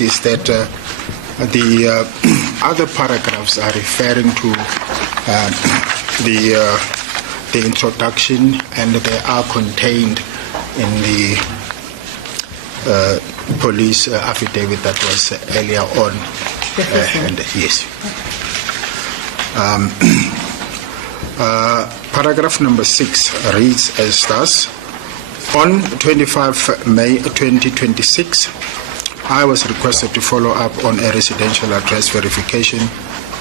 is that the other paragraphs are referring to the introduction, and they are contained in the police affidavit that was earlier on. And yes. Paragraph number 6 reads as thus: on 25 May 2026, I was requested to follow up on a residential address verification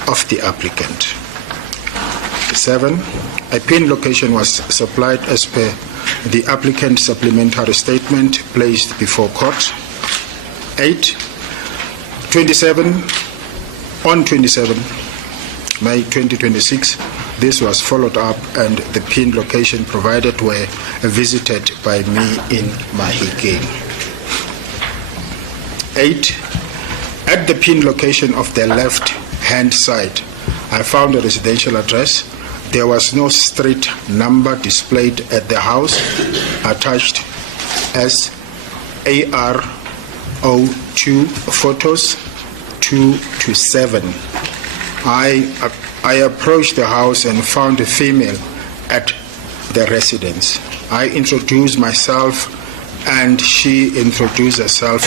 of the applicant. 7. A PIN location was supplied as per the applicant's supplementary statement placed before court. 8. On 27 May 2026, this was followed up and the PIN location provided were visited by me in Mahikeng. 8. At the PIN location of the left-hand side, I found a residential address. There was no street number displayed at the house, attached as AR02 photos 2 to 7. I approached the house and found a female at the residence. I introduced myself and she introduced herself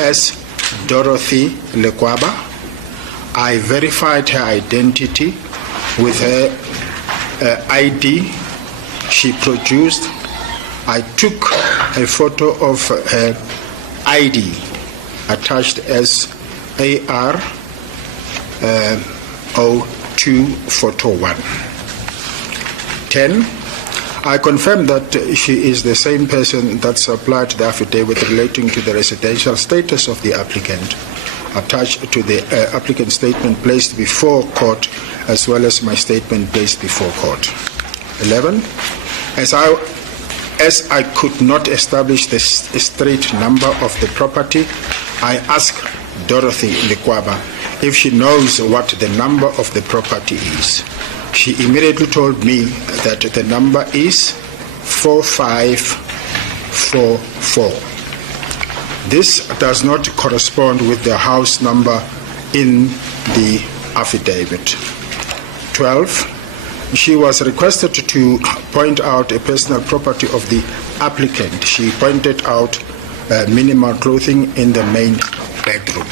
as Dorothy Lekwaba. I verified her identity with her ID she produced. I took a photo of her ID attached as AR02 photo 1. 10. I confirm that she is the same person that supplied the affidavit relating to the residential status of the applicant, attached to the applicant's statement placed before court, as well as my statement placed before court. 11. As I could not establish the street number of the property, I asked Dorothy Lekwaba if she knows what the number of the property is. She immediately told me that the number is 4544. This does not correspond with the house number in the affidavit. 12. She was requested to point out a personal property of the applicant. She pointed out minimal clothing in the main bedroom.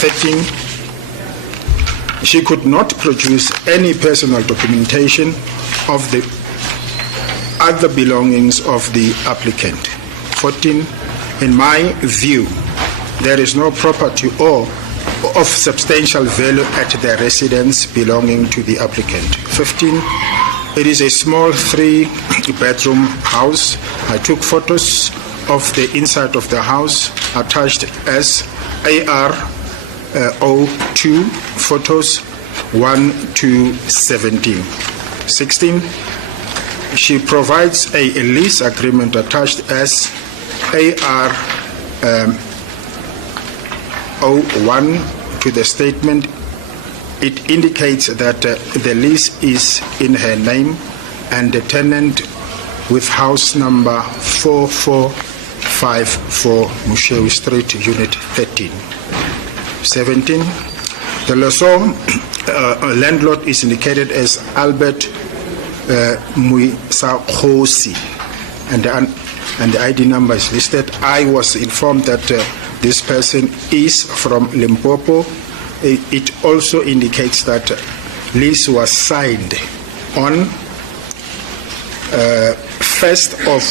13. She could not produce any personal documentation of the other belongings of the applicant. 14. In my view, there is no property or of substantial value at the residence belonging to the applicant. 15. It is a small 3-bedroom house. I took photos of the inside of the house attached as AR02 photos 1 to 17. 16. She provides a lease agreement attached as AR01 to the statement. It indicates that the lease is in her name and the tenant with house number 4454 Mushewi Street, Unit 13. 17. The lessor landlord is indicated as Albert Nkosi, and the ID number is listed. I was informed that this person is from Limpopo. It also indicates that lease was signed on 1st of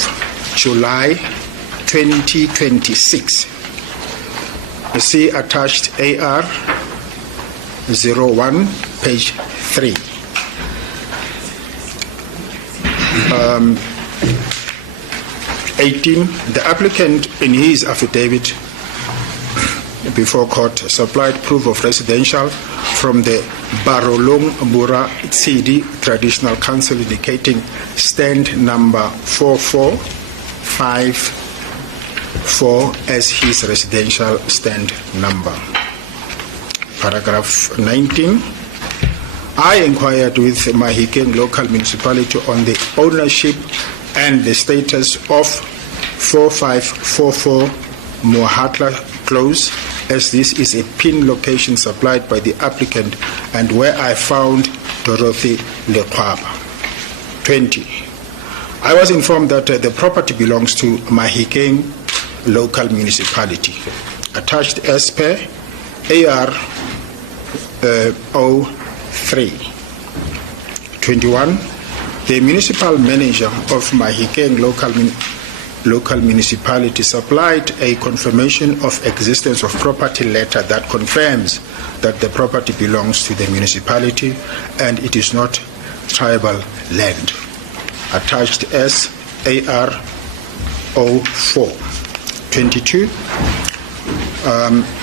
July 2026. You see attached AR01, page 3. 18. The applicant in his affidavit before court supplied proof of residential from the Barolong Bura Tsidi Traditional Council indicating stand number 4454 as his residential stand number. Paragraph 19. I inquired with Mahikeng local municipality on the ownership and the status of 4544 Mohatla Close, as this is a pin location supplied by the applicant and where I found Dorothy Lekwaba. 20. I was informed that the property belongs to Mahikeng local municipality. Attached as per AR 03. 21. The municipal manager of Mahikeng local municipality supplied a confirmation of existence of property letter that confirms that the property belongs to the municipality and it is not tribal land. Attached as AR 04. 22.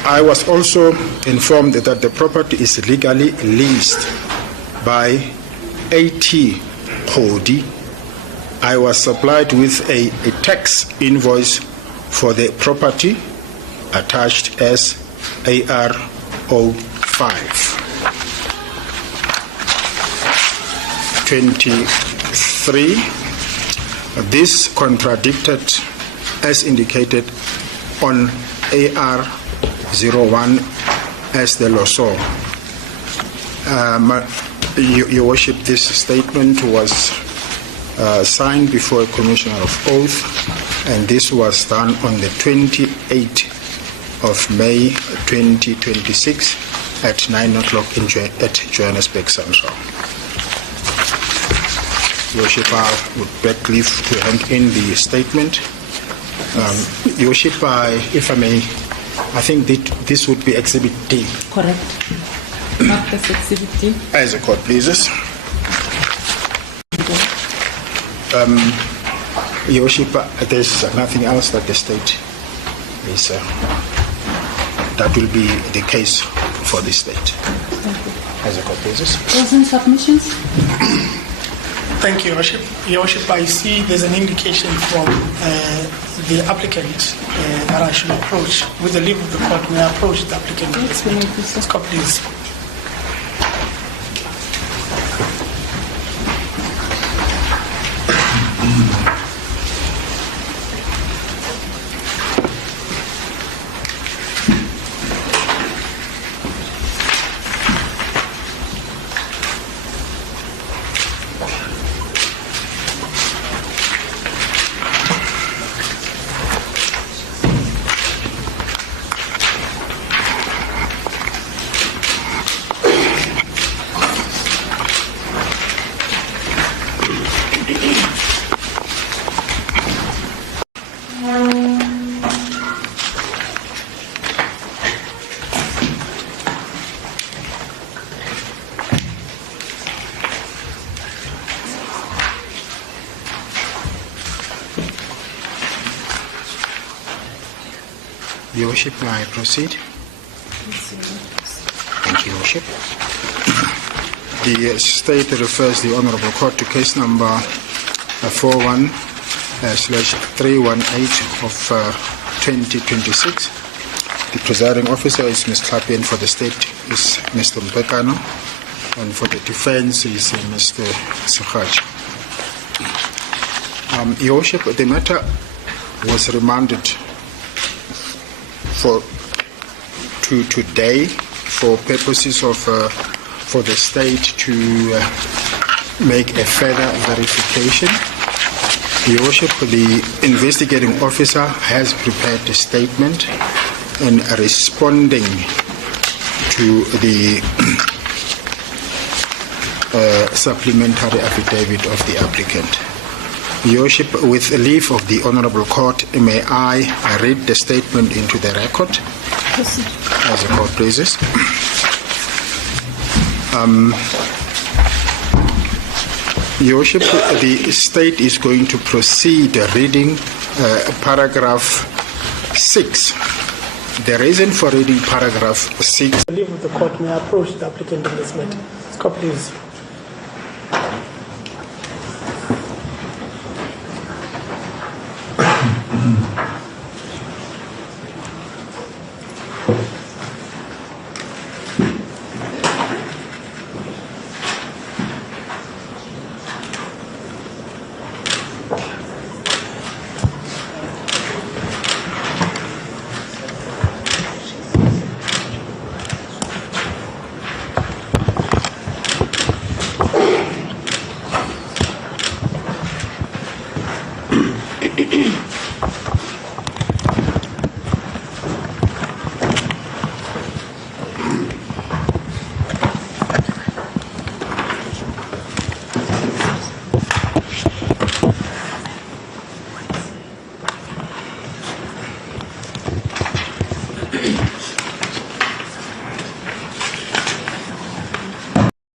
I was also informed that the property is legally leased by AT Khodi. I was supplied with a tax invoice for the property attached as AR 05. 23. This contradicted as indicated on AR 01 as the law saw. Your Worship, this statement was signed before a commissioner of oath, and this was done on the 28th of May 2026 at 9 o'clock at Johannesburg Central. Your Worship, I would beg leave to hand in the statement. Your Worship, if I may, I think that this would be Exhibit D. Correct. Not this Exhibit D. As the court pleases. Your Worship, there's nothing else that the state is. That will be the case for the state. As the court pleases. Closing submissions. Thank you, Your Worship. Your Worship, I see there's an indication from the applicant that I should approach. With the leave of the court, may I approach the applicant? Let's go, please. Your Worship, may I proceed? Thank you, Your Worship. The state refers the Honourable Court to case number 41/318 of 2026. The presiding officer is Ms. Klapian. For the state is Mr. Mpekano, and for the defense is Mr. Sakhaji. Your Worship, the matter was remanded to today for purposes of for the state to make a further verification. Your Worship, the investigating officer has prepared a statement in responding to the supplementary affidavit of the applicant. Your Worship, with leave of the Honourable Court, may I read the statement into the record? Yes, as the court pleases. Your Worship, the state is going to proceed reading paragraph 6. The reason for reading paragraph 6. With the leave of the court, may I approach the applicant in this matter? Let's go, please.